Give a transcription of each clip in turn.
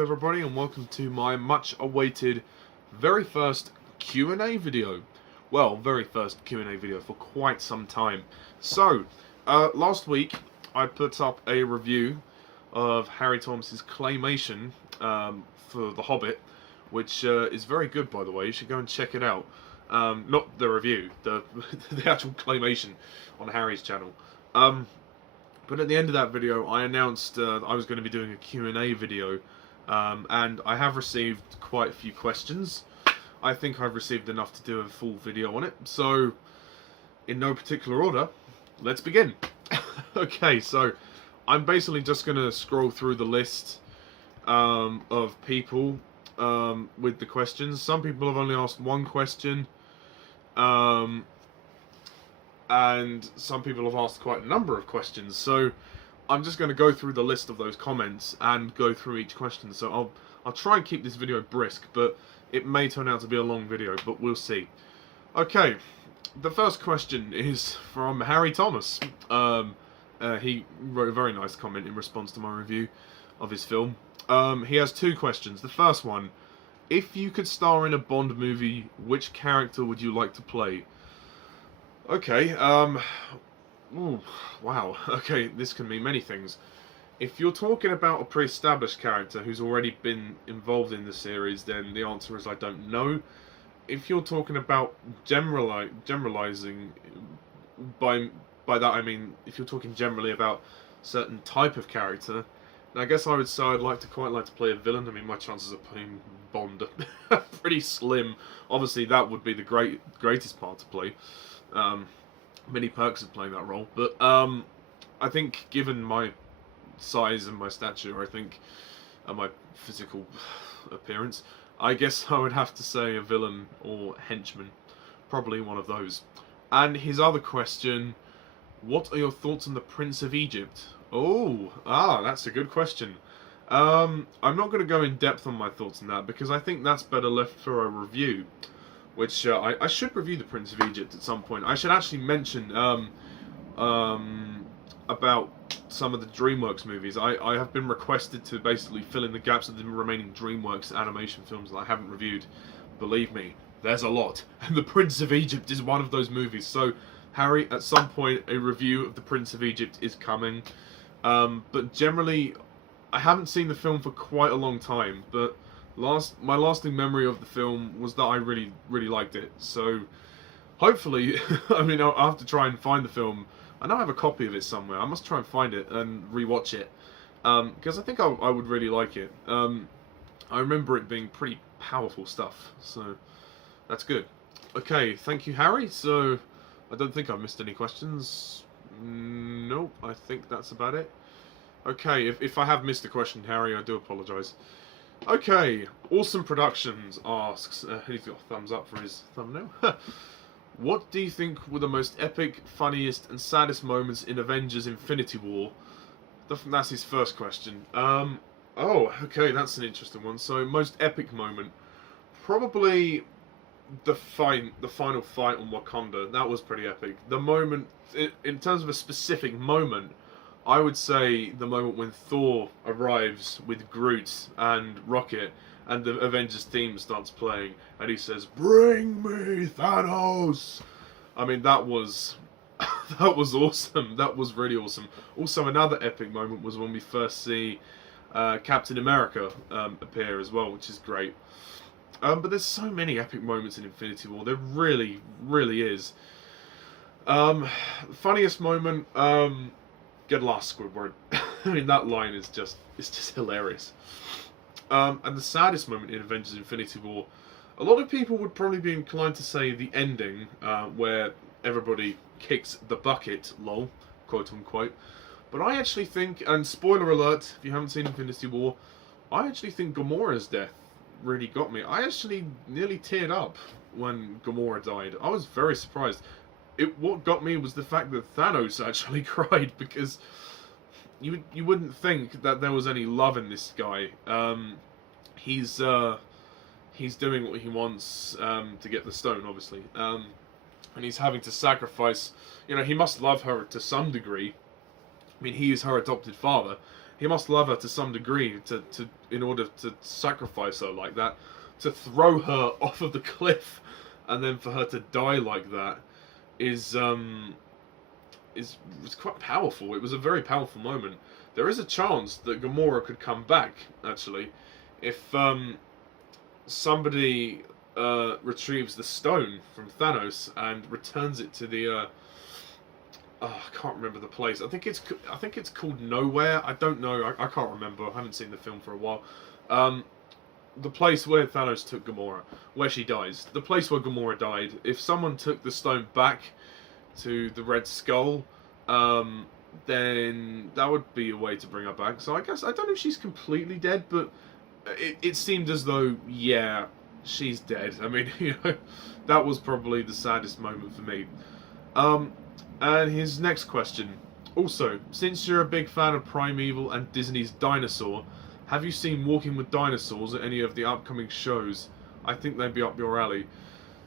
Everybody, and welcome to my much awaited very first Q&A video. Well, very first Q&A video for quite some time. So, last week I put up a review of Harry Thomas's claymation for The Hobbit, which is very good, by the way. You should go and check it out. Not the review, the actual claymation on Harry's channel. But at the end of that video, I announced I was going to be doing a Q&A video, and I have received quite a few questions. I think I've received enough to do a full video on it, so in no particular order, let's begin. Okay, so I'm basically just going to scroll through the list of people with the questions. Some people have only asked one question, and some people have asked quite a number of questions, so I'm just going to go through the list of those comments and go through each question. So I'll try and keep this video brisk, but it may turn out to be a long video, but we'll see. Okay, the first question is from Harry Thomas. He wrote a very nice comment in response to my review of his film. He has two questions. The first one: if you could star in a Bond movie, which character would you like to play? Okay, ooh, wow, okay, this can mean many things. If you're talking about a pre-established character who's already been involved in the series, then the answer is I don't know. If you're talking about generalizing, by that I mean, if you're talking generally about certain type of character, then I guess I would say I'd quite like to play a villain. I mean, my chances of playing Bond are pretty slim. Obviously, that would be the greatest part to play. Many perks of playing that role, but I think given my size and my stature, I think, and my physical appearance, I guess I would have to say a villain or henchman, probably one of those. And his other question: what are your thoughts on the Prince of Egypt? That's a good question. I'm not going to go in depth on my thoughts on that, because I think that's better left for a review. Which I should review the Prince of Egypt at some point. I should actually mention about some of the DreamWorks movies. I have been requested to basically fill in the gaps of the remaining DreamWorks animation films that I haven't reviewed. Believe me, there's a lot, and the Prince of Egypt is one of those movies. So, Harry, at some point, a review of the Prince of Egypt is coming. But generally, I haven't seen the film for quite a long time, but my lasting memory of the film was that I really, really liked it. So, hopefully, I mean, I'll have to try and find the film. I know I have a copy of it somewhere. I must try and find it and rewatch it, because I think I would really like it. I remember it being pretty powerful stuff, so that's good. Okay, thank you, Harry. So, I don't think I've missed any questions. Nope, I think that's about it. Okay, if I have missed a question, Harry, I do apologise. Okay, Awesome Productions asks, he's got a thumbs up for his thumbnail. What do you think were the most epic, funniest, and saddest moments in Avengers Infinity War? That's his first question. Okay, that's an interesting one. So, most epic moment, probably the final fight on Wakanda. That was pretty epic. The moment, in terms of a specific moment, I would say the moment when Thor arrives with Groot and Rocket, and the Avengers theme starts playing, and he says, "Bring me Thanos!" I mean, that was that was awesome. That was really awesome. Also, another epic moment was when we first see Captain America appear as well, which is great. But there's so many epic moments in Infinity War. There really, really is. Funniest moment. Get lost, Squidward. I mean, that line is just hilarious. And the saddest moment in Avengers Infinity War, a lot of people would probably be inclined to say the ending, where everybody kicks the bucket, lol, quote unquote. But I actually think, and spoiler alert, if you haven't seen Infinity War, I actually think Gamora's death really got me. I actually nearly teared up when Gamora died. I was very surprised. What got me was the fact that Thanos actually cried, because you wouldn't think that there was any love in this guy. He's doing what he wants to get the stone, obviously, and he's having to sacrifice. You know, he must love her to some degree. I mean, he is her adopted father. he must love her to some degree to in order to sacrifice her like that, to throw her off of the cliff, and then for her to die like that is quite powerful. It was a very powerful moment. There is a chance that Gamora could come back, actually, if somebody retrieves the stone from Thanos and returns it to the I can't remember the place. I think it's called Nowhere. I don't know. I can't remember. I haven't seen the film for a while. The place where Thanos took Gamora, where she dies, the place where Gamora died. If someone took the stone back to the Red Skull, then that would be a way to bring her back. So I guess I don't know if she's completely dead, but it seemed as though, yeah, she's dead. I mean, you know, that was probably the saddest moment for me. And his next question. Also, since you're a big fan of Primeval and Disney's Dinosaur, have you seen Walking with Dinosaurs at any of the upcoming shows? I think they'd be up your alley.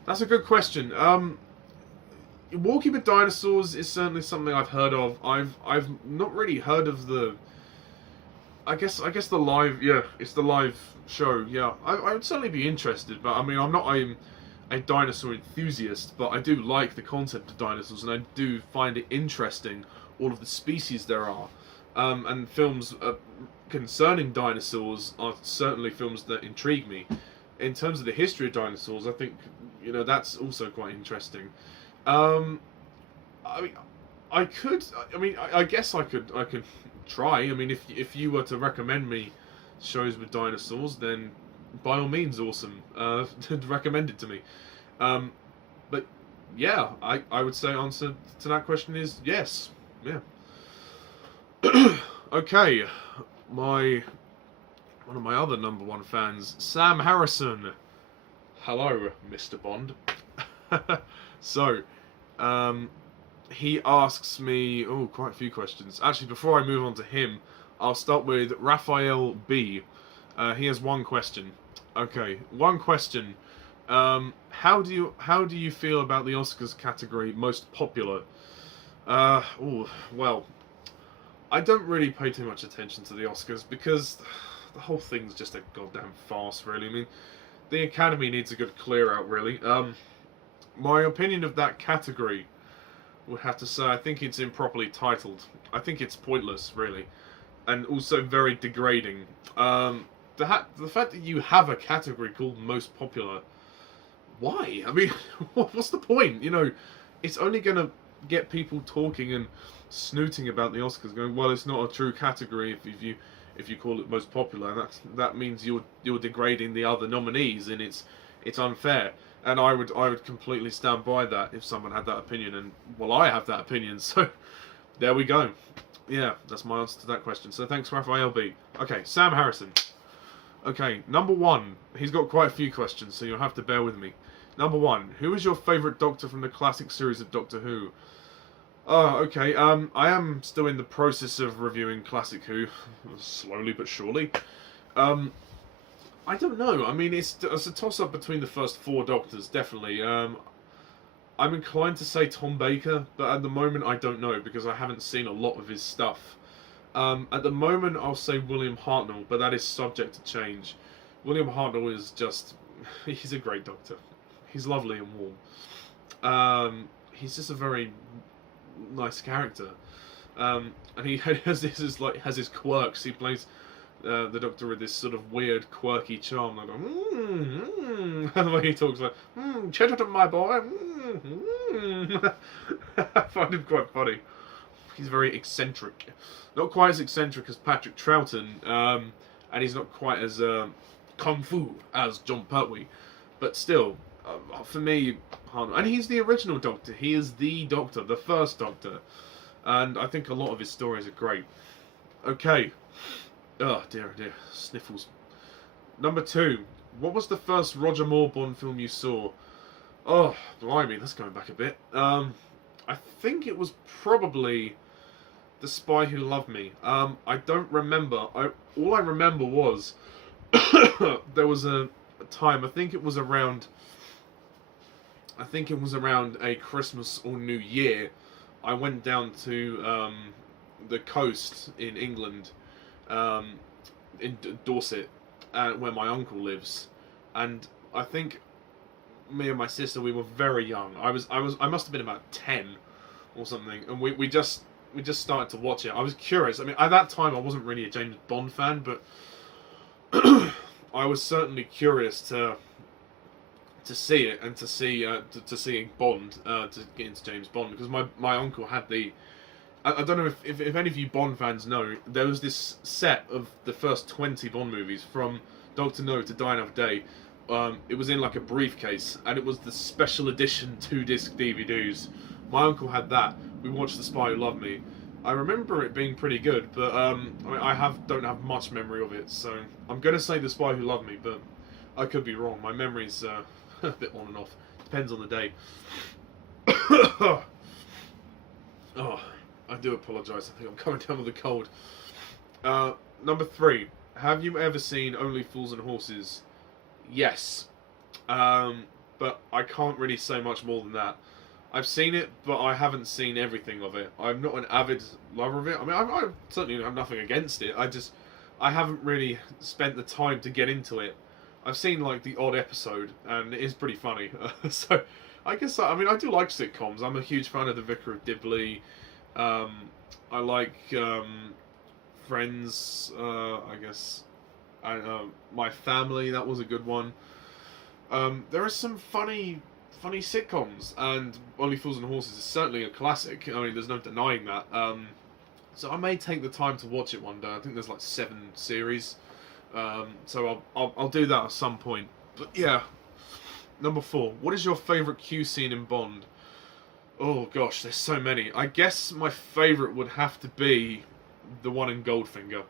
That's a good question. Walking with Dinosaurs is certainly something I've heard of. I've not really heard of the. I guess the live. Yeah, it's the live show. Yeah, I would certainly be interested, but I mean, I'm not a dinosaur enthusiast, but I do like the concept of dinosaurs, and I do find it interesting, all of the species there are. And films concerning dinosaurs are certainly films that intrigue me. In terms of the history of dinosaurs, I think, you know, that's also quite interesting. I mean, I guess I could try. I mean, if you were to recommend me shows with dinosaurs, then by all means, awesome. Recommend it to me. But yeah, I would say answer to that question is yes. Yeah. Okay, one of my other #1 fans, Sam Harrison. Hello, Mr. Bond. So, he asks me quite a few questions. Actually, before I move on to him, I'll start with Rafael B. He has one question. Okay, one question. How do you feel about the Oscars category most popular? Well, I don't really pay too much attention to the Oscars because the whole thing's just a goddamn farce, really. I mean, the Academy needs a good clear out, really. My opinion of that category would have to say I think it's improperly titled. I think it's pointless, really, and also very degrading. The fact that you have a category called most popular, why? I mean, what's the point? You know, it's only going to get people talking and snooting about the Oscars, going, well, it's not a true category if you call it most popular, and that means you're degrading the other nominees, and it's unfair. And I would completely stand by that if someone had that opinion, and well, I have that opinion, so there we go. Yeah, that's my answer to that question. So thanks, Rafael B. Okay, Sam Harrison. Okay, #1. He's got quite a few questions, so you'll have to bear with me. #1. Who is your favourite Doctor from the classic series of Doctor Who? Oh, okay. I am still in the process of reviewing Classic Who, slowly but surely. I don't know. I mean, it's a toss-up between the first 4 Doctors, definitely. I'm inclined to say Tom Baker, but at the moment I don't know, because I haven't seen a lot of his stuff. At the moment I'll say William Hartnell, but that is subject to change. William Hartnell is just... he's a great Doctor. He's lovely and warm. He's just a very nice character. And he has his quirks. He plays... the Doctor with this sort of weird, quirky charm. Like, and the way he talks, like, Chesterton, my boy. I find him quite funny. He's very eccentric. Not quite as eccentric as Patrick Troughton, and he's not quite as kung fu as John Pertwee. But still, for me, and he's the original Doctor. He is the Doctor, the first Doctor. And I think a lot of his stories are great. Okay. Oh, dear, dear. Sniffles. #2. What was the first Roger Moore Bond film you saw? Oh, blimey, that's going back a bit. I think it was probably The Spy Who Loved Me. I don't remember. All I remember was there was a time, I think it was around a Christmas or New Year. I went down to the coast in England in Dorset, where my uncle lives, and I think me and my sister, we were very young. I must have been about 10 or something, and we just started to watch it. I was curious. I mean, at that time, I wasn't really a James Bond fan, but I was certainly curious to see it and to see Bond, to get into James Bond, because my uncle had the. I don't know if any of you Bond fans know, there was this set of the first 20 Bond movies from Doctor No to Die Another Day. It was in like a briefcase, and it was the special edition 2-disc DVDs. My uncle had that. We watched The Spy Who Loved Me. I remember it being pretty good, but I mean, don't have much memory of it, so I'm gonna say The Spy Who Loved Me, but I could be wrong. My memory's a bit on and off. Depends on the day. Oh, I do apologise. I think I'm coming down with a cold. Number 3. Have you ever seen Only Fools and Horses? Yes. But I can't really say much more than that. I've seen it, but I haven't seen everything of it. I'm not an avid lover of it. I mean, I certainly have nothing against it. I haven't really spent the time to get into it. I've seen like the odd episode, and it is pretty funny. So, I guess I mean I do like sitcoms. I'm a huge fan of The Vicar of Dibley. I like Friends. I guess My Family. That was a good one. There are some funny sitcoms, and Only Fools and Horses is certainly a classic. I mean, there's no denying that. So I may take the time to watch it one day. I think there's like 7 series. So I'll do that at some point. But yeah, number 4. What is your favourite Q scene in Bond? Oh gosh, there's so many. I guess my favourite would have to be the one in Goldfinger,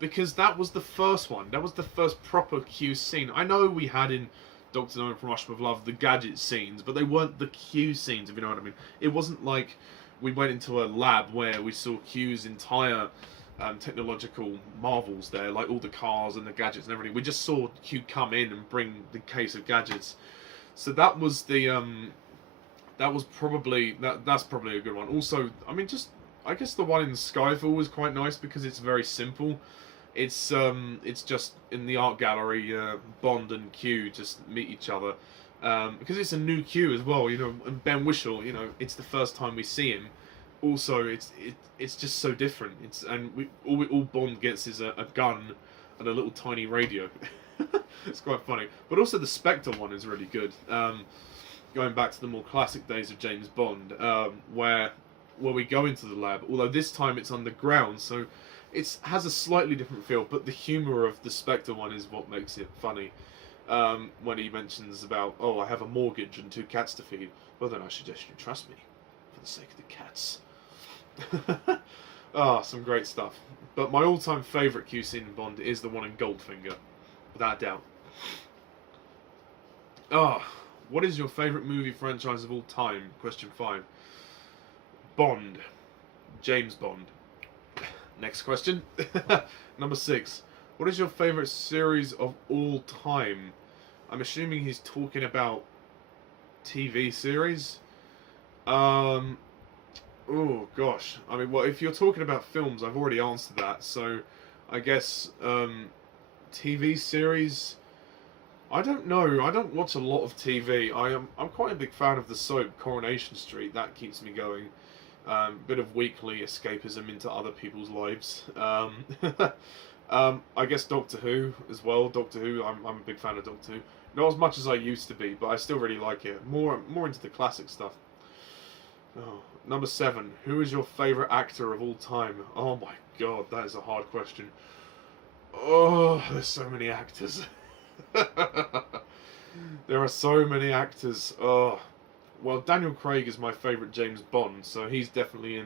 because that was the first one. That was the first proper Q scene. I know we had in Doctor No and From Russia with Love the gadget scenes, but they weren't the Q scenes, if you know what I mean. It wasn't like we went into a lab where we saw Q's entire technological marvels there, like all the cars and the gadgets and everything. We just saw Q come in and bring the case of gadgets. So that was the that's probably a good one. Also, I mean, I guess the one in Skyfall was quite nice because it's very simple. It's just in the art gallery, Bond and Q just meet each other, because it's a new Q as well, you know. And Ben Whishaw, you know, it's the first time we see him. Also, it's just so different. All Bond gets is a gun and a little tiny radio. It's quite funny. But also the Spectre one is really good. Going back to the more classic days of James Bond, where we go into the lab, although this time it's underground, so it has a slightly different feel, but the humour of the Spectre one is what makes it funny. When he mentions about, oh, I have a mortgage and 2 cats to feed, well then I suggest you trust me, for the sake of the cats. Some great stuff. But my all-time favourite Q scene in Bond is the one in Goldfinger, without a doubt. What is your favourite movie franchise of all time? Question 5. Bond. James Bond. Next question. Number 6. What is your favourite series of all time? I'm assuming he's talking about TV series. Oh gosh. I mean, well, if you're talking about films, I've already answered that. So, I guess TV series. I don't know. I don't watch a lot of TV. I'm quite a big fan of the soap Coronation Street. That keeps me going. Bit of weekly escapism into other people's lives. I guess Doctor Who as well. Doctor Who. I'm a big fan of Doctor Who. Not as much as I used to be, but I still really like it. More into the classic stuff. Number 7. Who is your favourite actor of all time? Oh my god, that is a hard question. Oh, there's so many actors. There are so many actors. Oh, well, Daniel Craig is my favourite James Bond, so he's definitely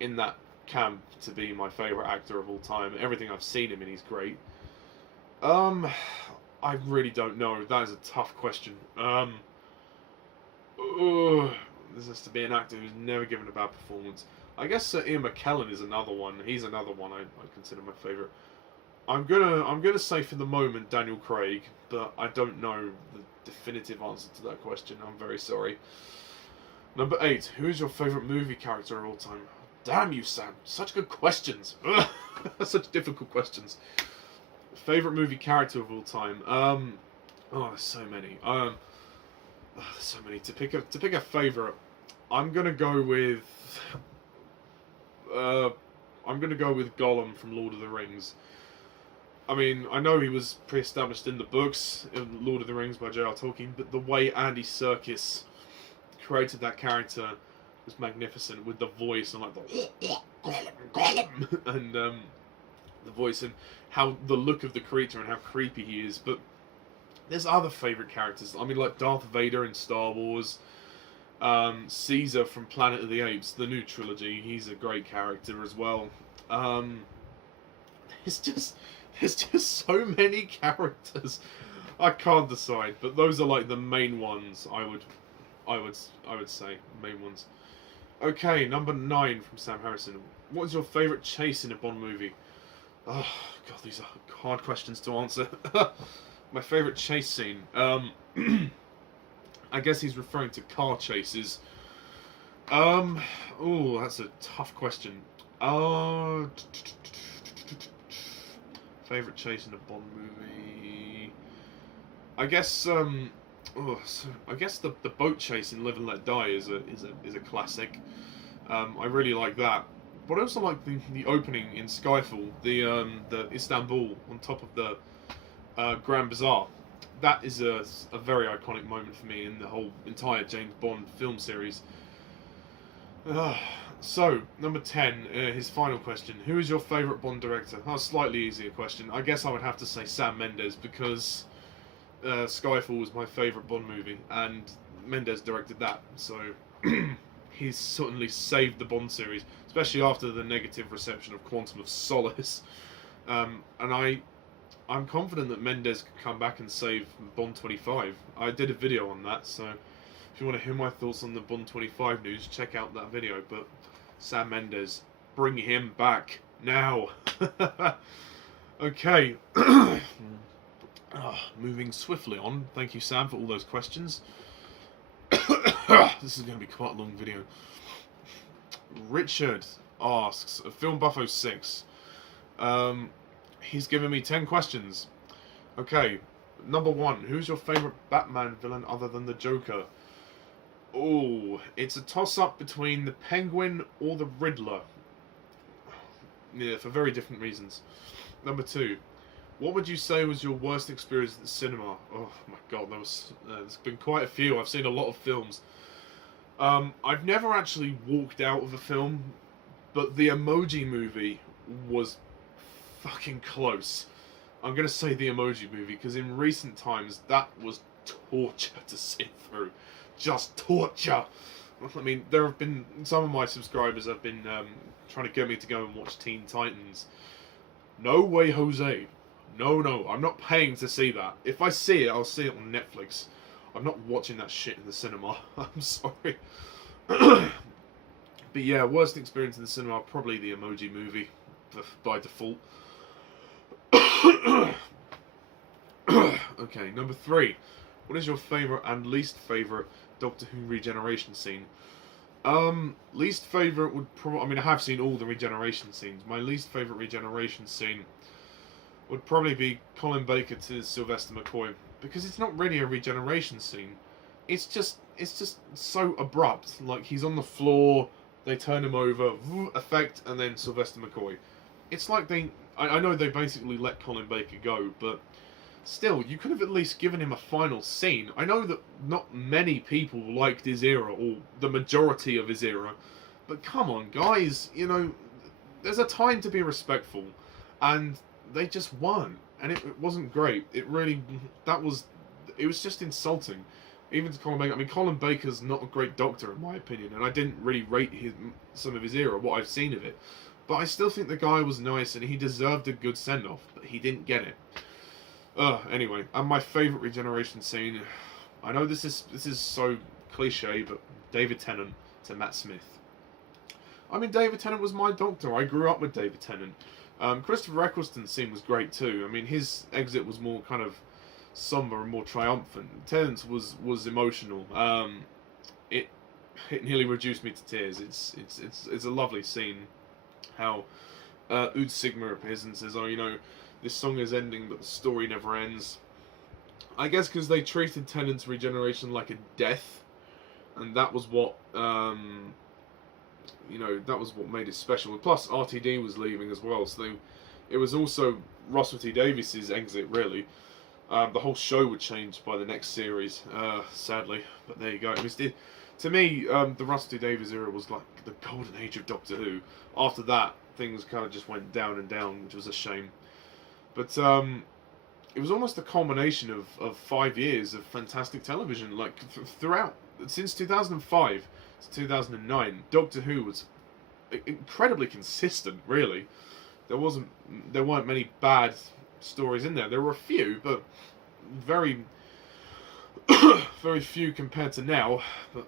in that camp to be my favourite actor of all time. Everything I've seen him in, he's great. I really don't know. That is a tough question. This has to be an actor who's never given a bad performance. I guess Ian McKellen is another one. He's another one I consider my favourite. I'm gonna say for the moment Daniel Craig, but I don't know the definitive answer to that question. I'm very sorry. Number 8. Who is your favourite movie character of all time? Damn you, Sam. Such good questions. Such difficult questions. Favorite movie character of all time? Oh, there's so many. There's so many. To pick a favorite, I'm gonna go with. I'm gonna go with Gollum from Lord of the Rings. I mean, I know he was pre-established in the books, in Lord of the Rings by J.R. Tolkien, but the way Andy Serkis created that character was magnificent, with the voice and like the Gollum, and the voice and how the look of the creature and how creepy he is. But there's other favourite characters. I mean, like Darth Vader in Star Wars, Caesar from Planet of the Apes, the new trilogy. He's a great character as well. It's just there's just so many characters. I can't decide, but those are like the main ones. I would say main ones. Okay, number 9 from Sam Harrison. What is your favourite chase in a Bond movie? Oh god, these are hard questions to answer. My favourite chase scene. I guess he's referring to car chases. Oh, that's a tough question. Favorite chase in a Bond movie. I guess. I guess the boat chase in Live and Let Die is a classic. I really like that. But I also like the opening in Skyfall, the Istanbul on top of the Grand Bazaar. That is a very iconic moment for me in the whole entire James Bond film series. So, number 10, his final question. Who is your favourite Bond director? Oh, slightly easier question. I guess I would have to say Sam Mendes, because Skyfall was my favourite Bond movie, and Mendes directed that. So, he's certainly saved the Bond series, especially after the negative reception of Quantum of Solace. And I'm confident that Mendes could come back and save Bond 25. I did a video on that, so if you want to hear my thoughts on the Bond 25 news, check out that video. But Sam Mendes, bring him back now. Okay. Moving swiftly on. Thank you, Sam, for all those questions. This is going to be quite a long video. Richard asks, Film Buffo 6. He's given me 10 questions. Okay, number 1. Who's your favourite Batman villain other than the Joker? Oh, it's a toss-up between the Penguin or the Riddler. Yeah, for very different reasons. Number 2. What would you say was your worst experience at the cinema? Oh my god, there's been quite a few. I've seen a lot of films. I've never actually walked out of a film, but the Emoji Movie was fucking close. I'm going to say the Emoji Movie, because in recent times, that was torture to sit through. Just torture. I mean, there have been, some of my subscribers have been trying to get me to go and watch Teen Titans. No way, Jose. No, I'm not paying to see that. If I see it, I'll see it on Netflix. I'm not watching that shit in the cinema. I'm sorry. But yeah, worst experience in the cinema, probably the Emoji Movie, by default. Okay, number 3. What is your favourite and least favourite Doctor Who regeneration scene? Least favourite would probably... I mean, I have seen all the regeneration scenes. My least favourite regeneration scene would probably be Colin Baker to Sylvester McCoy, because it's not really a regeneration scene. It's just so abrupt. Like, he's on the floor, they turn him over, effect, and then Sylvester McCoy. It's like I know they basically let Colin Baker go, but still, you could have at least given him a final scene. I know that not many people liked his era, or the majority of his era, but come on, guys, you know, there's a time to be respectful, and they just weren't, and it wasn't great. It was just insulting, even to Colin Baker. I mean, Colin Baker's not a great Doctor in my opinion, and I didn't really rate some of his era, what I've seen of it, but I still think the guy was nice, and he deserved a good send-off, but he didn't get it. Anyway, and my favourite regeneration scene, I know this is so cliche, but David Tennant to Matt Smith. I mean, David Tennant was my Doctor. I grew up with David Tennant. Christopher Eccleston's scene was great too. I mean, his exit was more kind of somber and more triumphant. Tennant's was emotional. it nearly reduced me to tears. It's a lovely scene. How Oud Sigma appears and says, "Oh, you know, this song is ending, but the story never ends." I guess because they treated Tennant's regeneration like a death, and that was what you know, that was what made it special. Plus, RTD was leaving as well, so it was also Russell T Davies's exit, really. The whole show would change by the next series, sadly. But there you go. To me, the Russell T Davies era was like the golden age of Doctor Who. After that, things kind of just went down and down, which was a shame. But it was almost a culmination of 5 years of fantastic television. Like throughout, since 2005 to 2009, Doctor Who was incredibly consistent. Really, there weren't many bad stories in there. There were a few, but very very few compared to now. But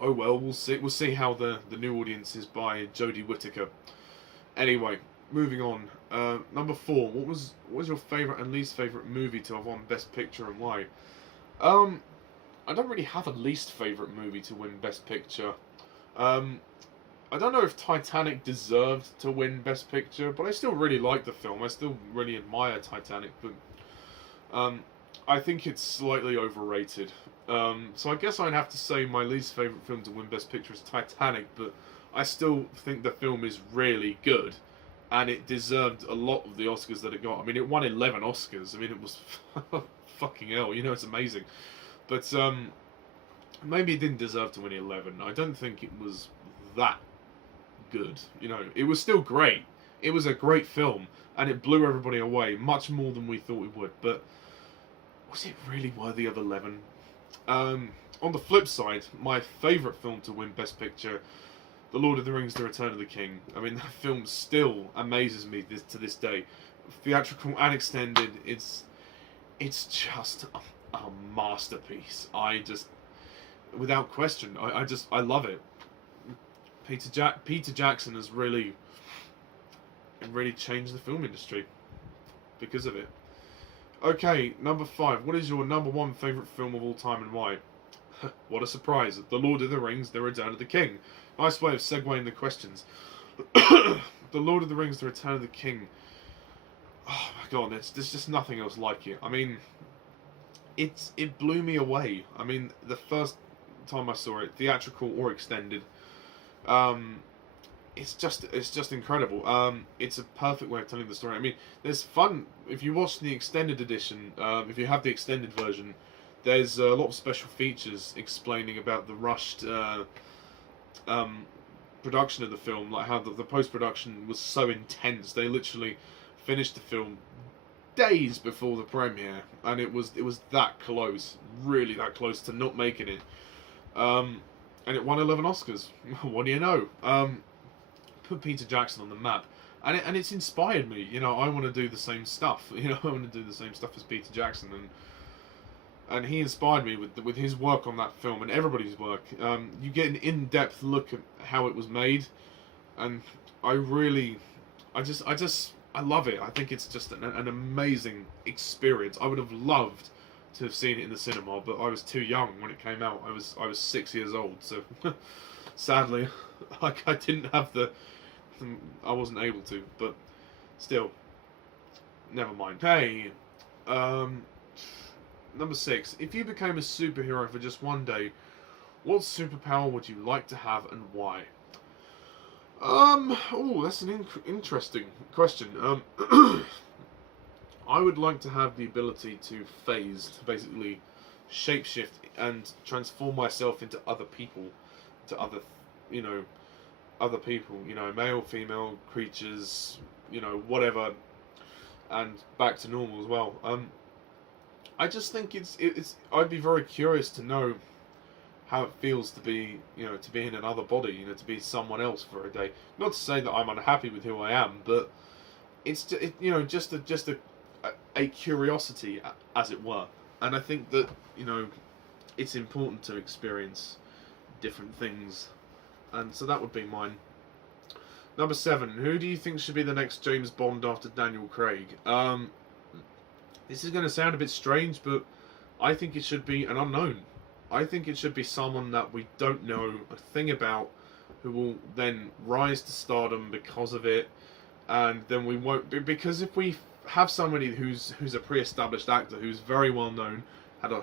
oh well, we'll see. We'll see how the new audience is by Jodie Whittaker. Anyway, moving on. Number 4. What was your favourite and least favourite movie to have won Best Picture, and why? I don't really have a least favourite movie to win Best Picture. I don't know if Titanic deserved to win Best Picture, but I still really like the film. I still really admire Titanic, but I think it's slightly overrated. So I guess I'd have to say my least favourite film to win Best Picture is Titanic, but I still think the film is really good, and it deserved a lot of the Oscars that it got. I mean, it won 11 Oscars. I mean, it was fucking hell, you know, it's amazing. But maybe it didn't deserve to win 11. I don't think it was that good. You know, it was still great. It was a great film, and it blew everybody away, much more than we thought it would. But was it really worthy of 11? On the flip side, my favourite film to win Best Picture, The Lord of the Rings: The Return of the King. I mean, that film still amazes me to this day. Theatrical and extended, it's just a masterpiece. Without question, I love it. Peter Jackson has really changed the film industry because of it. Okay, number 5. What is your number 1 favourite film of all time, and why? What a surprise. The Lord of the Rings: The Return of the King. Nice way of segueing the questions. The Lord of the Rings: The Return of the King. Oh my god, there's just nothing else like it. I mean, it blew me away. I mean, the first time I saw it, theatrical or extended, it's just incredible. It's a perfect way of telling the story. I mean, there's fun if you watch the extended edition. If you have the extended version, there's a lot of special features explaining about the rushed production of the film, like how the post-production was so intense. They literally finished the film days before the premiere, and it was that close, really that close to not making it. And it won 11 Oscars. What do you know? Put Peter Jackson on the map, and it's inspired me. You know, I want to do the same stuff. You know, I want to do the same stuff as Peter Jackson, and he inspired me with his work on that film and everybody's work. You get an in-depth look at how it was made, and I love it. I think it's just an amazing experience. I would have loved to have seen it in the cinema, but I was too young when it came out. I was 6 years old, so sadly, I didn't have I wasn't able to. But still, never mind. Hey, number 6. If you became a superhero for just one day, what superpower would you like to have and why? Oh, that's an interesting question. I would like to have the ability to phase, to basically shapeshift and transform myself into other people, other people, male, female creatures, whatever, and back to normal as well. I just think I'd be very curious to know how it feels to be, to be in another body, to be someone else for a day. Not to say that I'm unhappy with who I am, but it's just a curiosity, as it were. And I think that it's important to experience different things, and so that would be mine. Number 7. Who do you think should be the next James Bond after Daniel Craig? This is going to sound a bit strange, but I think it should be an unknown. I think it should be someone that we don't know a thing about, who will then rise to stardom because of it, and then we won't be, because if we have somebody who's a pre-established actor who's very well known,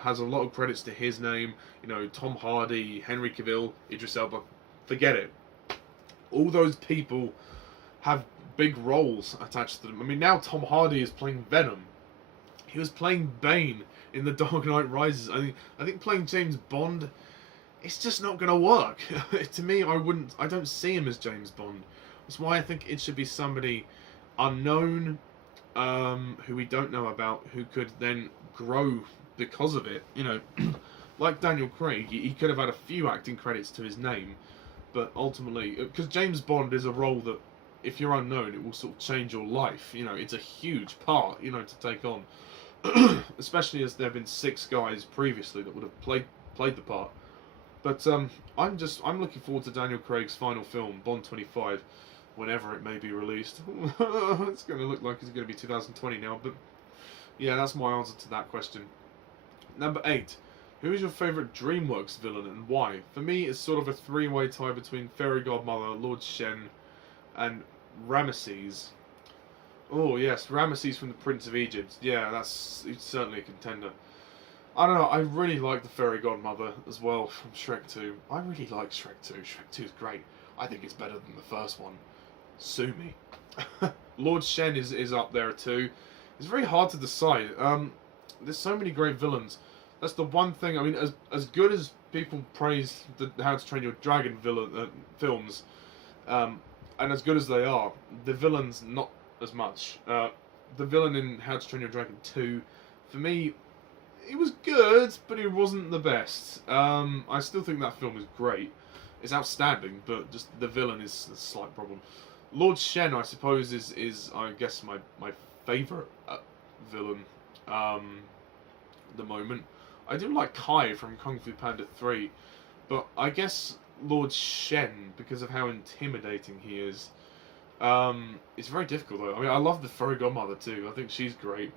has a lot of credits to his name, you know, Tom Hardy, Henry Cavill, Idris Elba, forget it. All those people have big roles attached to them. I mean, now Tom Hardy is playing Venom. He was playing Bane in The Dark Knight Rises. I think playing James Bond, it's just not going to work. To me, I don't see him as James Bond. That's why I think it should be somebody unknown, who we don't know about, who could then grow because of it. You know, like Daniel Craig, he could have had a few acting credits to his name, but ultimately, because James Bond is a role that, if you're unknown, it will sort of change your life. You know, it's a huge part, you know, to take on. Especially as there have been 6 guys previously that would have played the part. But I'm looking forward to Daniel Craig's final film, Bond 25, whenever it may be released. It's going to look like it's going to be 2020 now, but yeah, that's my answer to that question. Number 8. Who is your favourite DreamWorks villain and why? For me, it's sort of a 3-way tie between Fairy Godmother, Lord Shen, and Ramesses. Oh yes, Ramesses from the Prince of Egypt. Yeah, he's certainly a contender. I don't know, I really like the Fairy Godmother as well from Shrek 2. I really like Shrek 2. Shrek 2 is great. I think it's better than the first one. Sue me. Lord Shen is up there too. It's very hard to decide. There's so many great villains. That's the one thing. I mean, as good as people praise the How to Train Your Dragon films, and as good as they are, the villains not as much. The villain in How to Train Your Dragon 2, for me, it was good, but it wasn't the best. I still think that film is great. It's outstanding, but just the villain is a slight problem. Lord Shen, I suppose, is I guess my favourite villain at the moment. I do like Kai from Kung Fu Panda 3, but I guess Lord Shen, because of how intimidating he is, it's very difficult though. I mean, I love the Fairy Godmother too. I think she's great.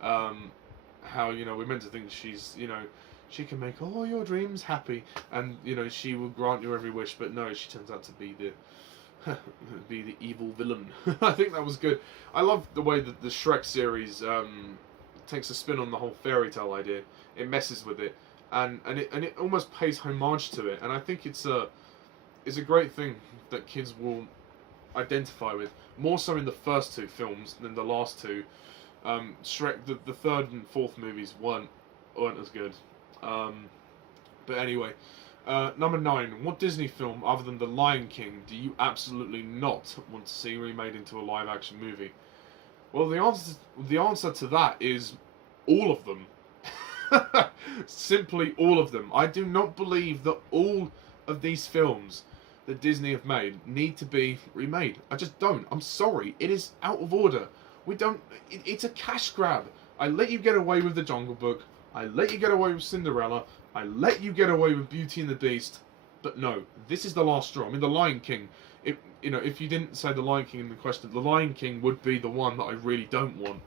How, you know, we're meant to think she's, you know, she can make all your dreams happy, and you know, she will grant you every wish. But no, she turns out to be the evil villain. I think that was good. I love the way that the Shrek series takes a spin on the whole fairy tale idea. It messes with it, and it almost pays homage to it. And I think it's a great thing that kids will identify with, more so in the first 2 films than the last 2. Shrek, the 3rd and 4th movies weren't as good. But anyway, number 9. What Disney film other than The Lion King do you absolutely not want to see remade into a live-action movie? Well, the answer to that is all of them. Simply all of them. I do not believe that all of these films that Disney have made need to be remade. I just don't. I'm sorry. It is out of order. We don't... It's a cash grab. I let you get away with The Jungle Book. I let you get away with Cinderella. I let you get away with Beauty and the Beast. But no, this is the last straw. I mean, The Lion King... you know, if you didn't say The Lion King in the question, The Lion King would be the one that I really don't want.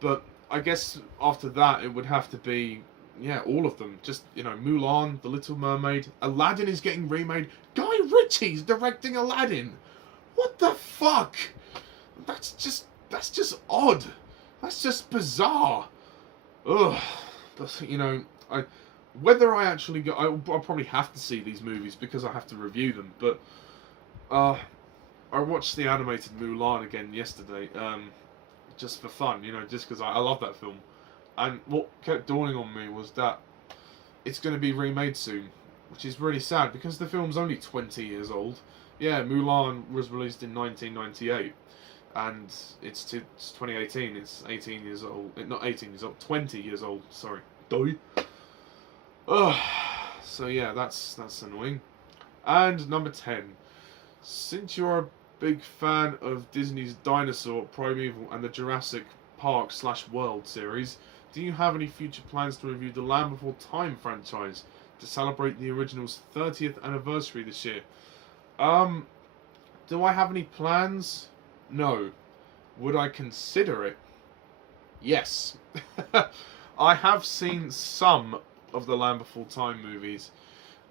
But I guess after that, it would have to be... Yeah, all of them. Just, you know, Mulan, The Little Mermaid, Aladdin is getting remade. Guy Ritchie's directing Aladdin. What the fuck? That's just odd. That's just bizarre. Ugh. But, you know, whether I actually go... I'll probably have to see these movies because I have to review them. But I watched the animated Mulan again yesterday, just for fun, you know, just because I love that film. And what kept dawning on me was that it's going to be remade soon, which is really sad because the film's only 20 years old. Yeah, Mulan was released in 1998, and it's 2018. It's 18 years old. Not 18 years old. 20 years old. Sorry. So yeah, that's annoying. And number 10. Since you're a big fan of Disney's Dinosaur, Primeval, and the Jurassic Park/World series, do you have any future plans to review the Land Before Time franchise to celebrate the original's 30th anniversary this year? Do I have any plans? No. Would I consider it? Yes. I have seen some of the Land Before Time movies.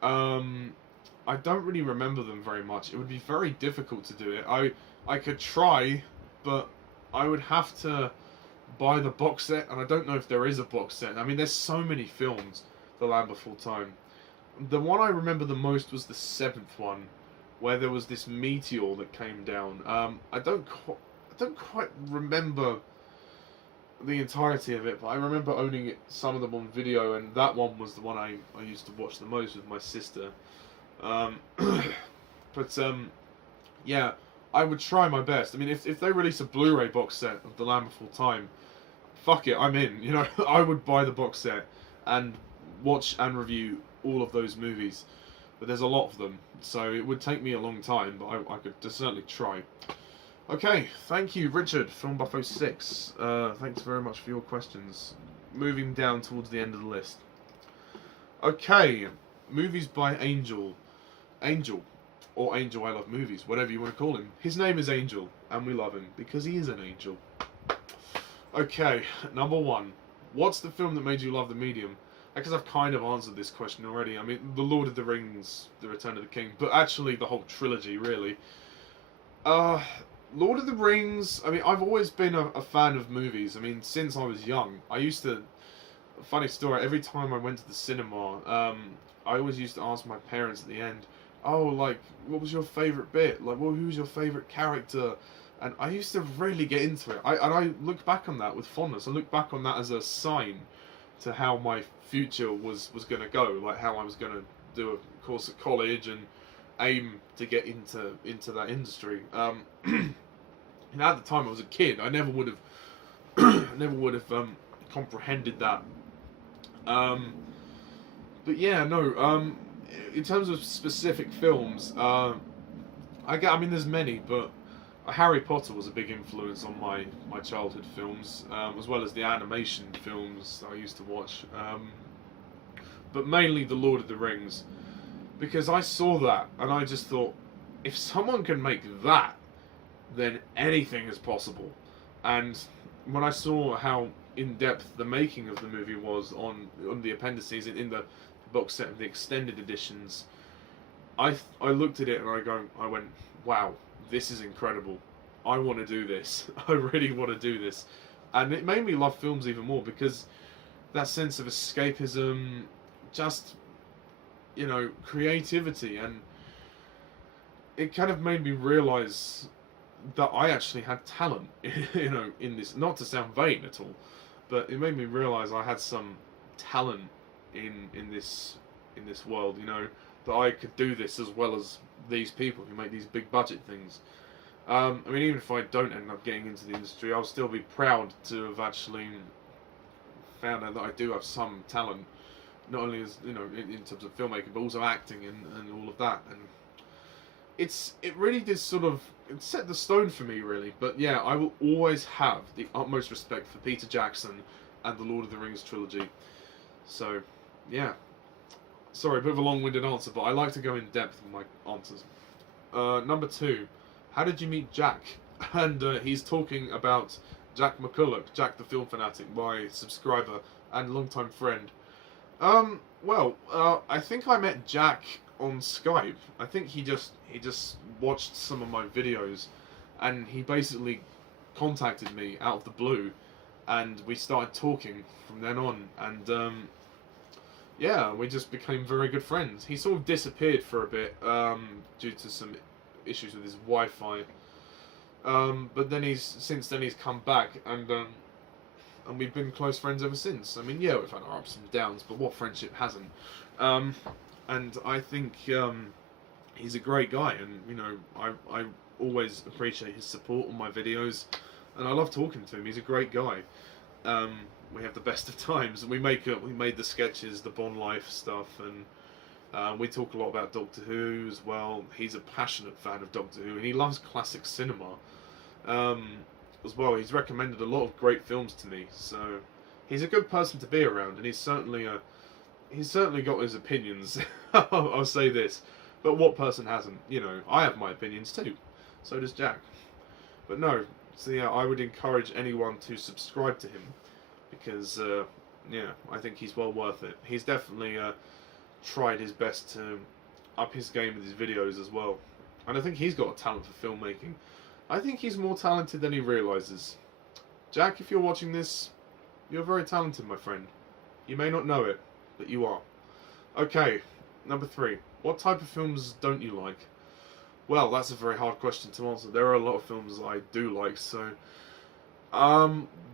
I don't really remember them very much. It would be very difficult to do it. I could try, but I would have to buy the box set, and I don't know if there is a box set. I mean, there's so many films, The Land Before Time. The one I remember the most was the 7th one, where there was this meteor that came down. I don't quite remember the entirety of it, but I remember owning it, some of them on video, and that one was the one I used to watch the most with my sister. Yeah, I would try my best. I mean, if they release a Blu-ray box set of The Land Before Time, fuck it, I'm in. You know, I would buy the box set and watch and review all of those movies. But there's a lot of them, so it would take me a long time, but I could certainly try. Okay, thank you, Richard, FilmBuffo6. Thanks very much for your questions. Moving down towards the end of the list. Okay, movies by Angel. Angel, or Angel I Love Movies, whatever you want to call him. His name is Angel, and we love him, because he is an angel. Okay, number 1. What's the film that made you love the medium? Because I've kind of answered this question already. I mean, The Lord of the Rings, The Return of the King, but actually the whole trilogy, really. Lord of the Rings, I mean, I've always been a fan of movies. I mean, since I was young. I used to, funny story, every time I went to the cinema, I always used to ask my parents at the end, oh, like, what was your favourite bit? Like, well, who was your favourite character? And I used to really get into it. And I look back on that with fondness. I look back on that as a sign to how my future was going to go. Like, how I was going to do a course at college and aim to get into that industry. And at the time I was a kid, I never would have comprehended that. But yeah, no. In terms of specific films, I mean, there's many, but Harry Potter was a big influence on my childhood films, as well as the animation films that I used to watch. But mainly The Lord of the Rings, because I saw that and I just thought, if someone can make that, then anything is possible. And when I saw how in-depth the making of the movie was on the appendices in the box set of the extended editions, I looked at it and I went, wow, this is incredible. I want to do this. I really want to do this. And it made me love films even more, because that sense of escapism, just, you know, creativity, and it kind of made me realise that I actually had talent, you know, in this. Not to sound vain at all, but it made me realise I had some talent in this world, you know, that I could do this as well as these people who make these big budget things. I mean, even if I don't end up getting into the industry, I'll still be proud to have actually found out that I do have some talent, not only as, you know, in terms of filmmaking, but also acting and all of that. And it really did sort of, it set the stone for me, really. But yeah, I will always have the utmost respect for Peter Jackson and the Lord of the Rings trilogy. So yeah, sorry, a bit of a long-winded answer, but I like to go in depth with my answers. Number 2, how did you meet Jack? And he's talking about Jack McCulloch, Jack the Film Fanatic, my subscriber and longtime friend. Well, I think I met Jack on Skype. I think he just watched some of my videos, and he basically contacted me out of the blue, and we started talking from then on, and yeah, we just became very good friends. He sort of disappeared for a bit due to some issues with his Wi-Fi, but then since then he's come back, and we've been close friends ever since. I mean, yeah, we've had our ups and downs, but what friendship hasn't? And I think he's a great guy, and you know, I always appreciate his support on my videos, and I love talking to him. He's a great guy. We have the best of times, and we made the sketches, the Bond Life stuff, and we talk a lot about Doctor Who as well. He's a passionate fan of Doctor Who, and he loves classic cinema as well. He's recommended a lot of great films to me, so he's a good person to be around, and he's certainly got his opinions. I'll say this, but what person hasn't? You know, I have my opinions too. So does Jack. But no, so yeah, I would encourage anyone to subscribe to him, because yeah, I think he's well worth it. He's definitely tried his best to up his game with his videos as well. And I think he's got a talent for filmmaking. I think he's more talented than he realizes. Jack, if you're watching this, you're very talented, my friend. You may not know it, but you are. Okay, number 3. What type of films don't you like? Well, that's a very hard question to answer. There are a lot of films I do like, so...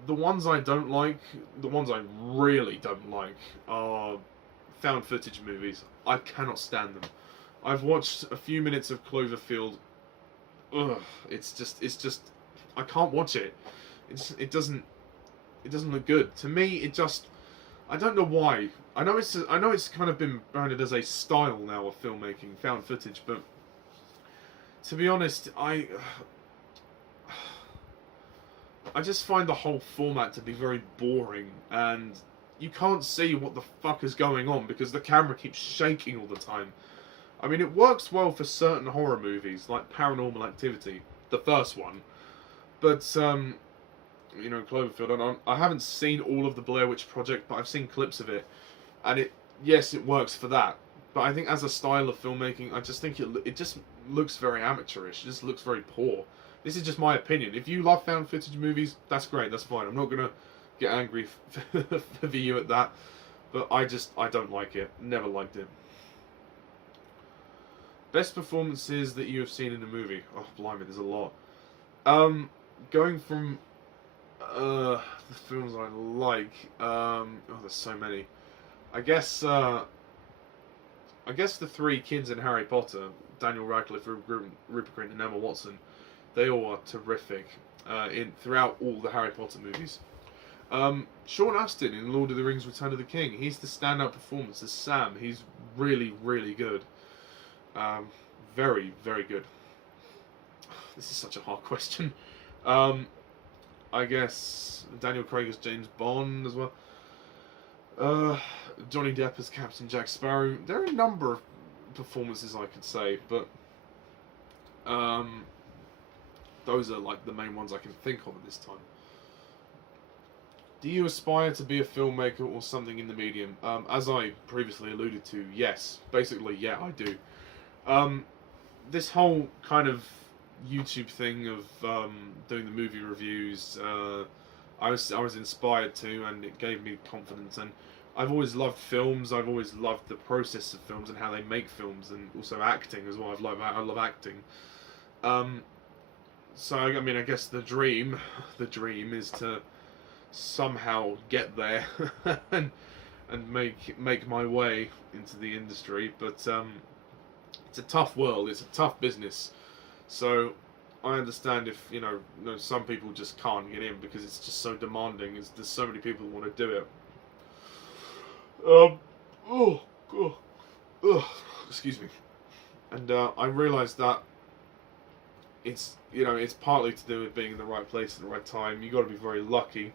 the ones I don't like, the ones I really don't like, are found footage movies. I cannot stand them. I've watched a few minutes of Cloverfield. Ugh, it's just, I can't watch it. It doesn't look good. To me, it just, I don't know why. I know it's kind of been branded as a style now of filmmaking, found footage, but to be honest, I just find the whole format to be very boring, and you can't see what the fuck is going on because the camera keeps shaking all the time. I mean, it works well for certain horror movies, like Paranormal Activity, the first one, but, you know, Cloverfield, I haven't seen all of the Blair Witch Project, but I've seen clips of it, and yes, it works for that, but I think as a style of filmmaking, I just think it just looks very amateurish, it just looks very poor. This is just my opinion. If you love found footage movies, that's great, that's fine. I'm not going to get angry for you at that, but I don't like it. Never liked it. Best performances that you have seen in a movie. Oh, blimey, there's a lot. Going from the films I like. Oh, there's so many. I guess the 3 kids in Harry Potter, Daniel Radcliffe, Rupert Grint, and Emma Watson, they all are terrific throughout all the Harry Potter movies. Sean Astin in Lord of the Rings: Return of the King, he's the standout performance as Sam. He's really, really good. Very, very good. This is such a hard question. I guess Daniel Craig as James Bond as well. Johnny Depp as Captain Jack Sparrow. There are a number of performances I could say, but those are like the main ones I can think of at this time. Do you aspire to be a filmmaker or something in the medium? As I previously alluded to, yes. Basically, yeah, I do. This whole kind of YouTube thing of doing the movie reviews, I was inspired to, and it gave me confidence. And I've always loved films. I've always loved the process of films and how they make films, and also acting as well. I love acting. So I mean, I guess the dream is to somehow get there and make my way into the industry. But it's a tough world. It's a tough business. So I understand if you know some people just can't get in because it's just so demanding. There's so many people who want to do it. Excuse me. And I realised that it's partly to do with being in the right place at the right time. You got to be very lucky.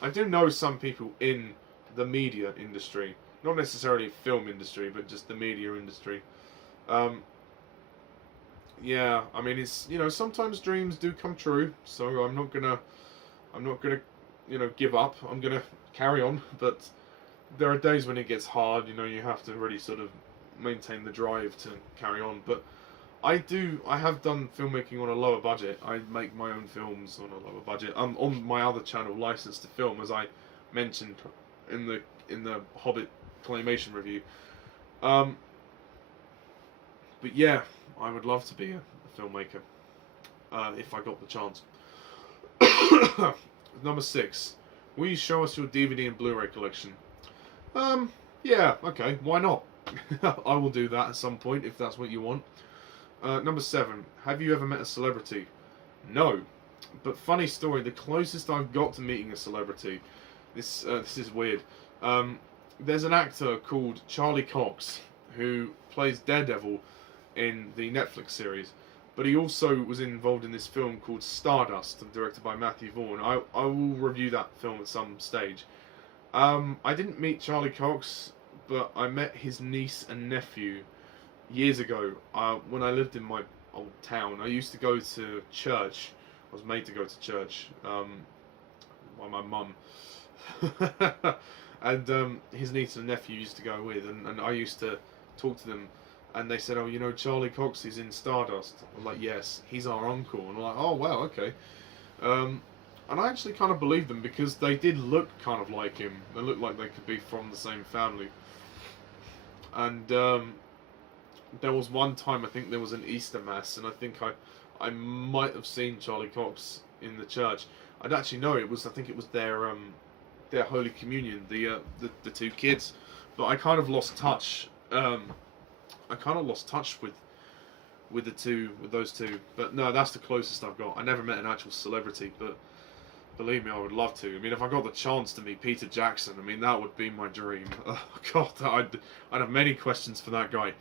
I do know some people in the media industry, not necessarily film industry, but just the media industry. Yeah, I mean it's sometimes dreams do come true. So I'm not gonna give up. I'm gonna carry on. But there are days when it gets hard. You have to really sort of maintain the drive to carry on. But I have done filmmaking on a lower budget. I make my own films on a lower budget. On my other channel, Licensed to Film, as I mentioned in the Hobbit claymation review. But yeah, I would love to be a filmmaker if I got the chance. Number 6. Will you show us your DVD and Blu-ray collection? Yeah, okay, why not? I will do that at some point if that's what you want. Number 7. Have you ever met a celebrity? No. But funny story, the closest I've got to meeting a celebrity, this is weird. There's an actor called Charlie Cox who plays Daredevil in the Netflix series, but he also was involved in this film called Stardust, directed by Matthew Vaughn. I will review that film at some stage. I didn't meet Charlie Cox, but I met his niece and nephew years ago when I lived in my old town. I used to go to church. I was made to go to church by my mum. And his niece and nephew used to go with, and I used to talk to them, and they said, "Oh, you know, Charlie Cox is in Stardust." I'm like, "Yes, he's our uncle." And I'm like, "Oh, wow, okay." And I actually kind of believed them because they did look kind of like him. They looked like they could be from the same family. And there was one time, I think there was an Easter Mass, and I think I might have seen Charlie Cox in the church. I'd actually know it was, I think it was their Holy Communion, the two kids. But I kind of lost touch. I kind of lost touch with those two. But no, that's the closest I've got. I never met an actual celebrity, but believe me, I would love to. I mean, if I got the chance to meet Peter Jackson, I mean, that would be my dream. Oh God, I'd have many questions for that guy.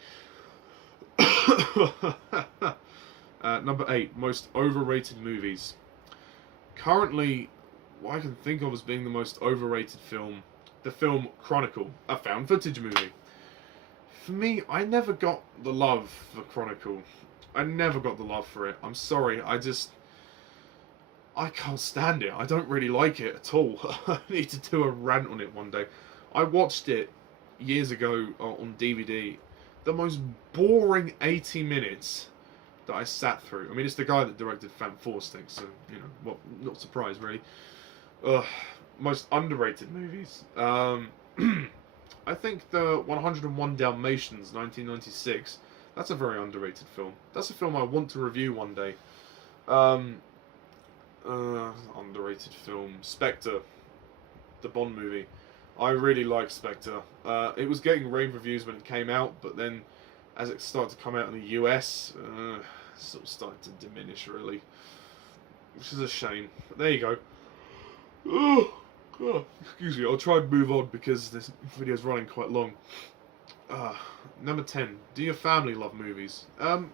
Number 8, most overrated movies. Currently, what I can think of as being the most overrated film, the film Chronicle, a found footage movie. For me, I never got the love for Chronicle. I never got the love for it. I'm sorry, I can't stand it. I don't really like it at all. I need to do a rant on it one day. I watched it years ago on DVD. The most boring 80 minutes that I sat through. I mean, it's the guy that directed Fan Four Stick, so, you know, well, not surprised, really. Most underrated movies. I think the 101 Dalmatians, 1996, that's a very underrated film. That's a film I want to review one day. Underrated film. Spectre, the Bond movie. I really like Spectre. It was getting rave reviews when it came out, but then as it started to come out in the US, it sort of started to diminish, really. Which is a shame. But there you go. Oh, excuse me, I'll try and move on because this video's running quite long. Number 10. Do your family love movies?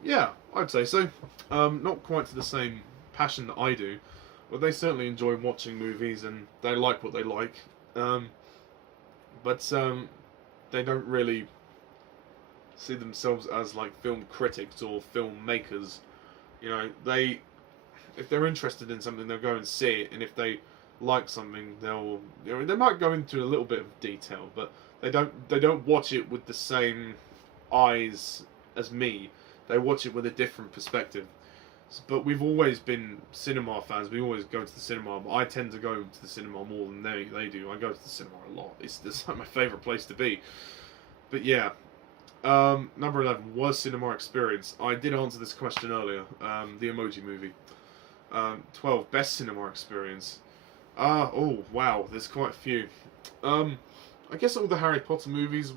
Yeah, I'd say so. Not quite to the same passion that I do, but they certainly enjoy watching movies and they like what they like. But they don't really see themselves as like film critics or filmmakers. You know, if they're interested in something, they'll go and see it, and if they like something, they might go into a little bit of detail, but they don't watch it with the same eyes as me. They watch it with a different perspective. But we've always been cinema fans. We always go to the cinema. But I tend to go to the cinema more than they do. I go to the cinema a lot. It's like my favourite place to be. But yeah. Number 11. Worst cinema experience. I did answer this question earlier. The Emoji Movie. 12. Best cinema experience. Oh, wow. There's quite a few. I guess all the Harry Potter movies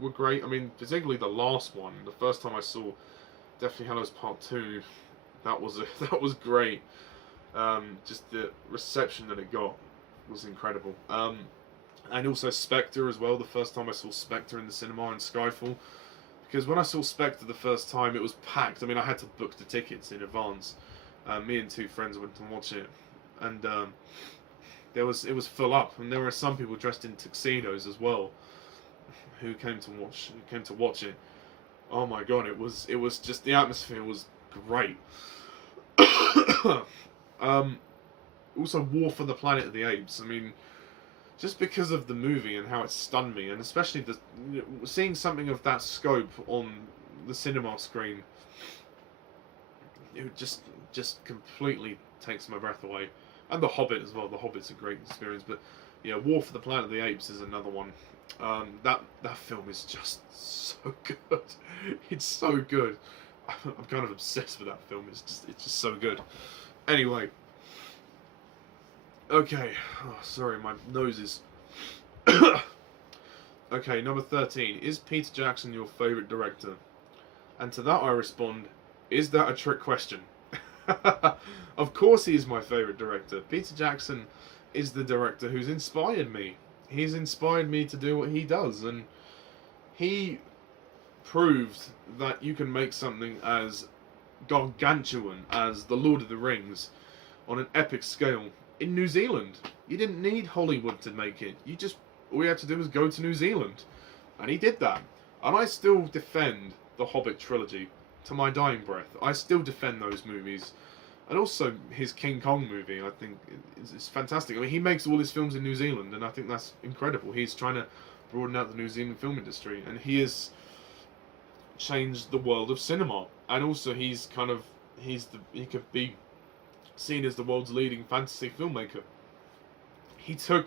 were great. I mean, particularly the last one. The first time I saw Deathly Hallows Part 2... That was great. Just the reception that it got was incredible. And also Spectre as well. The first time I saw Spectre in the cinema in Skyfall, because when I saw Spectre the first time, it was packed. I mean, I had to book the tickets in advance. Me and two friends went to watch it, and it was full up. And there were some people dressed in tuxedos as well, who came to watch it. Oh my God! It was just, the atmosphere was great. Also, War for the Planet of the Apes. I mean, just because of the movie and how it stunned me, and especially seeing something of that scope on the cinema screen, it just completely takes my breath away. And The Hobbit as well. The Hobbit's a great experience, but yeah, War for the Planet of the Apes is another one. That film is just so good. It's so good. I'm kind of obsessed with that film. It's just so good. Anyway. Okay. Oh, sorry, my nose is... Okay, number 13. Is Peter Jackson your favourite director? And to that I respond, is that a trick question? Of course he is my favourite director. Peter Jackson is the director who's inspired me. He's inspired me to do what he does, and he proved that you can make something as gargantuan as The Lord of the Rings on an epic scale in New Zealand. You didn't need Hollywood to make it. All you had to do was go to New Zealand, and he did that. And I still defend the Hobbit trilogy to my dying breath. I still defend those movies. And also his King Kong movie, I think, is fantastic. I mean, he makes all his films in New Zealand, and I think that's incredible. He's trying to broaden out the New Zealand film industry, and he has changed the world of cinema. And also, he could be seen as the world's leading fantasy filmmaker. He took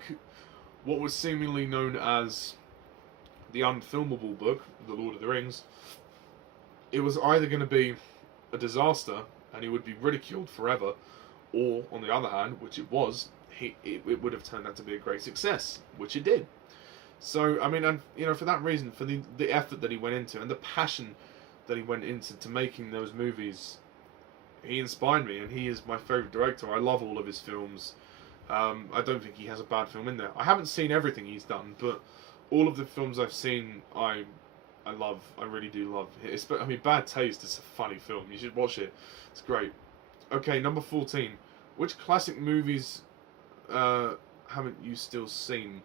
what was seemingly known as the unfilmable book, The Lord of the Rings. It was either going to be a disaster and he would be ridiculed forever, or on the other hand, which it was, it would have turned out to be a great success, which it did. So I mean, and for that reason, for the effort that he went into and the passion that he went into to making those movies, he inspired me, and he is my favourite director. I love all of his films. I don't think he has a bad film in there. I haven't seen everything he's done, but all of the films I've seen, I love. I really do love. I mean, Bad Taste is a funny film. You should watch it. It's great. Okay, number 14. Which classic movies haven't you still seen?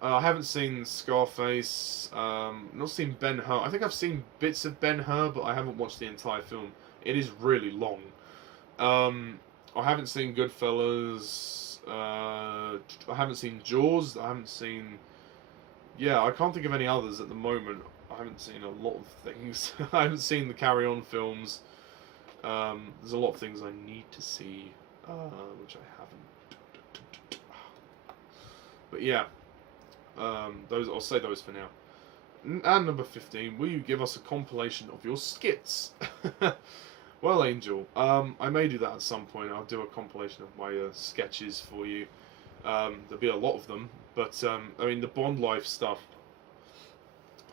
I haven't seen Scarface. Not seen Ben-Hur. I think I've seen bits of Ben-Hur, but I haven't watched the entire film. It is really long. I haven't seen Goodfellas. I haven't seen Jaws. I haven't seen... Yeah, I can't think of any others at the moment. I haven't seen a lot of things. I haven't seen the Carry On films. There's a lot of things I need to see, which I haven't. But yeah, those I'll say those for now. And number 15, will you give us a compilation of your skits? Well, Angel, I may do that at some point. I'll do a compilation of my sketches for you. There'll be a lot of them, but I mean the Bond Life stuff,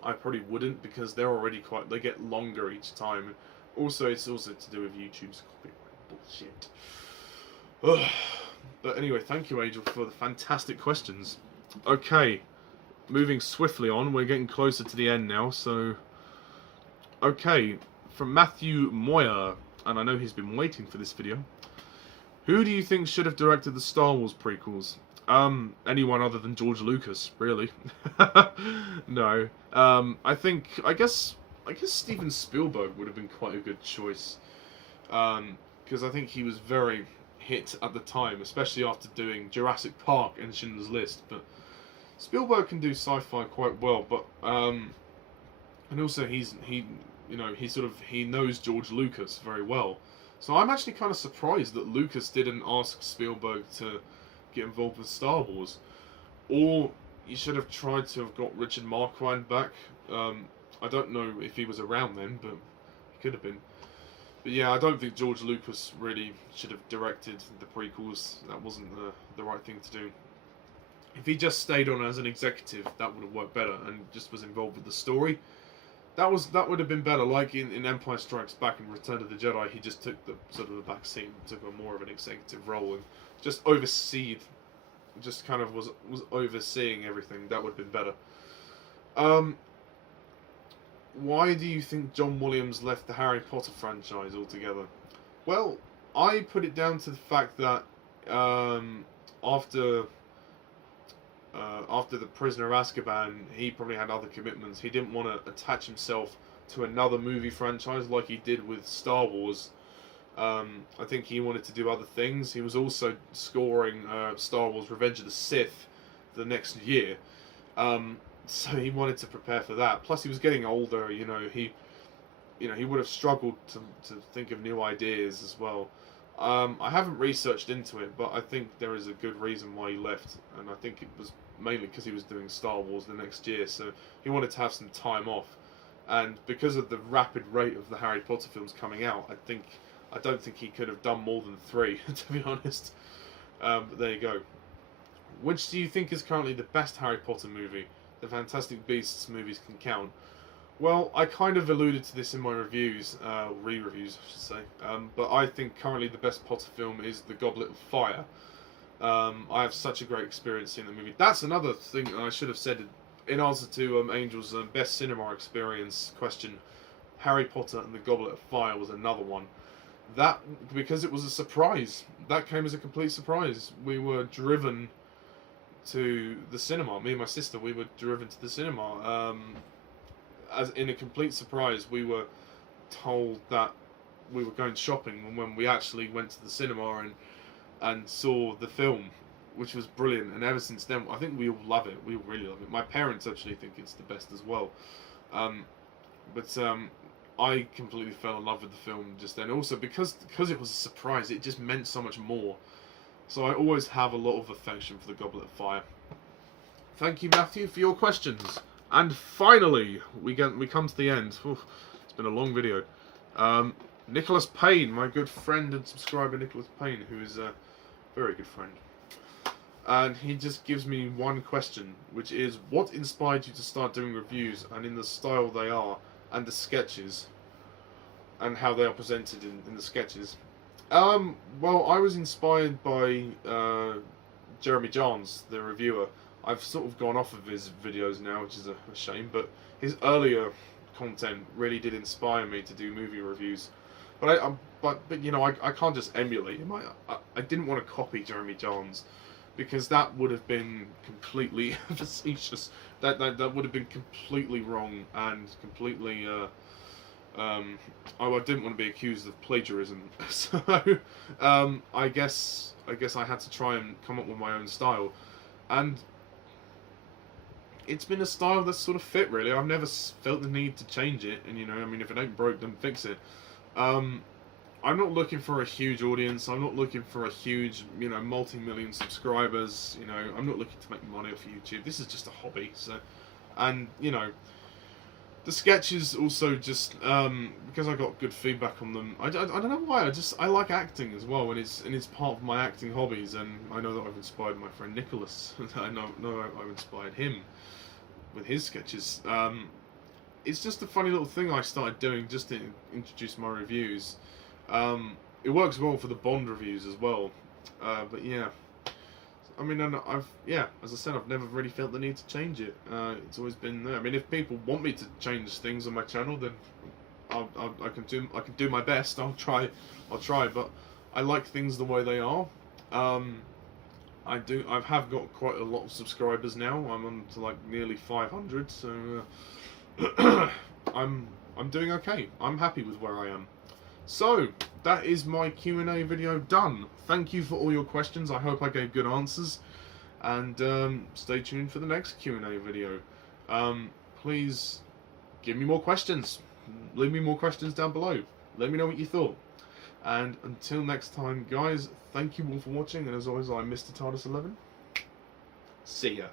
I probably wouldn't, because they're already they get longer each time. Also, it's also to do with YouTube's copyright bullshit. Ugh. But anyway, thank you, Angel, for the fantastic questions. Okay, moving swiftly on. We're getting closer to the end now, so... Okay, from Matthew Moyer, and I know he's been waiting for this video. Who do you think should have directed the Star Wars prequels? Anyone other than George Lucas, really. No. I guess Steven Spielberg would have been quite a good choice. Because I think he was very hit at the time, especially after doing Jurassic Park and Schindler's List. But Spielberg can do sci-fi quite well, but and also he knows George Lucas very well. So I'm actually kind of surprised that Lucas didn't ask Spielberg to get involved with Star Wars. Or you should have tried to have got Richard Marquand back. I don't know if he was around then, but he could have been. But yeah, I don't think George Lucas really should have directed the prequels. That wasn't the right thing to do. If he just stayed on as an executive, that would have worked better, and just was involved with the story. That would have been better. Like in Empire Strikes Back and Return of the Jedi, he just took the sort of the back seat, took a more of an executive role, and just just kind of was overseeing everything. That would have been better. Why do you think John Williams left the Harry Potter franchise altogether? Well, I put it down to the fact that after the Prisoner of Azkaban, he probably had other commitments. He didn't want to attach himself to another movie franchise like he did with Star Wars. I think he wanted to do other things. He was also scoring Star Wars Revenge of the Sith the next year. So he wanted to prepare for that. Plus, he was getting older. He would have struggled to think of new ideas as well. I haven't researched into it, but I think there is a good reason why he left, and I think it was mainly because he was doing Star Wars the next year, so he wanted to have some time off. And because of the rapid rate of the Harry Potter films coming out, I don't think he could have done more than 3, to be honest. But there you go. Which do you think is currently the best Harry Potter movie? The Fantastic Beasts movies can count. Well, I kind of alluded to this in my reviews, re-reviews I should say, but I think currently the best Potter film is The Goblet of Fire. I have such a great experience seeing the movie. That's another thing I should have said in answer to Angel's best cinema experience question. Harry Potter and The Goblet of Fire was another one. That, because it was a surprise. That came as a complete surprise. We were driven to the cinema. Me and my sister, we were driven to the cinema. As in a complete surprise, we were told that we were going shopping and when we actually went to the cinema and saw the film, which was brilliant. And ever since then, I think we all love it. We all really love it. My parents actually think it's the best as well. I completely fell in love with the film just then. Also, because it was a surprise, it just meant so much more. So I always have a lot of affection for the Goblet of Fire. Thank you, Matthew, for your questions. And finally, we come to the end. Oof, it's been a long video. Nicholas Payne, my good friend and subscriber, Nicholas Payne, who is a very good friend. And he just gives me one question, which is, what inspired you to start doing reviews, and in the style they are, and the sketches, and how they are presented in the sketches? Well, I was inspired by Jeremy Johns, the reviewer. I've sort of gone off of his videos now, which is a shame, but his earlier content really did inspire me to do movie reviews. But you know, I can't just emulate him. I didn't want to copy Jeremy Johns, because that would have been completely facetious. That would have been completely wrong and completely. I didn't want to be accused of plagiarism, so I guess I had to try and come up with my own style, and it's been a style that's sort of fit, really. I've never felt the need to change it, and you know, I mean, if it ain't broke, then fix it. I'm not looking for a huge audience. I'm not looking for a huge, you know, multi-million subscribers. You know, I'm not looking to make money off YouTube. This is just a hobby. So, and you know, the sketches also just because I got good feedback on them. I don't know why. I like acting as well, and it's part of my acting hobbies. And I know that I've inspired my friend Nicholas. I know I've inspired him with his sketches. It's just a funny little thing I started doing just to introduce my reviews. It works well for the Bond reviews as well. But yeah, I mean, as I said, I've never really felt the need to change it. It's always been there. I mean, if people want me to change things on my channel, then I can do my best. I'll try, but I like things the way they are. I have got quite a lot of subscribers now. I'm on to like nearly 500, so I'm doing okay. I'm happy with where I am. So that is my Q&A video done. Thank you for all your questions. I hope I gave good answers, and stay tuned for the next Q&A video. Please give me more questions. Leave me more questions down below. Let me know what you thought. And until next time, guys, thank you all for watching. And as always, I'm Mr. TARDIS 11. See ya.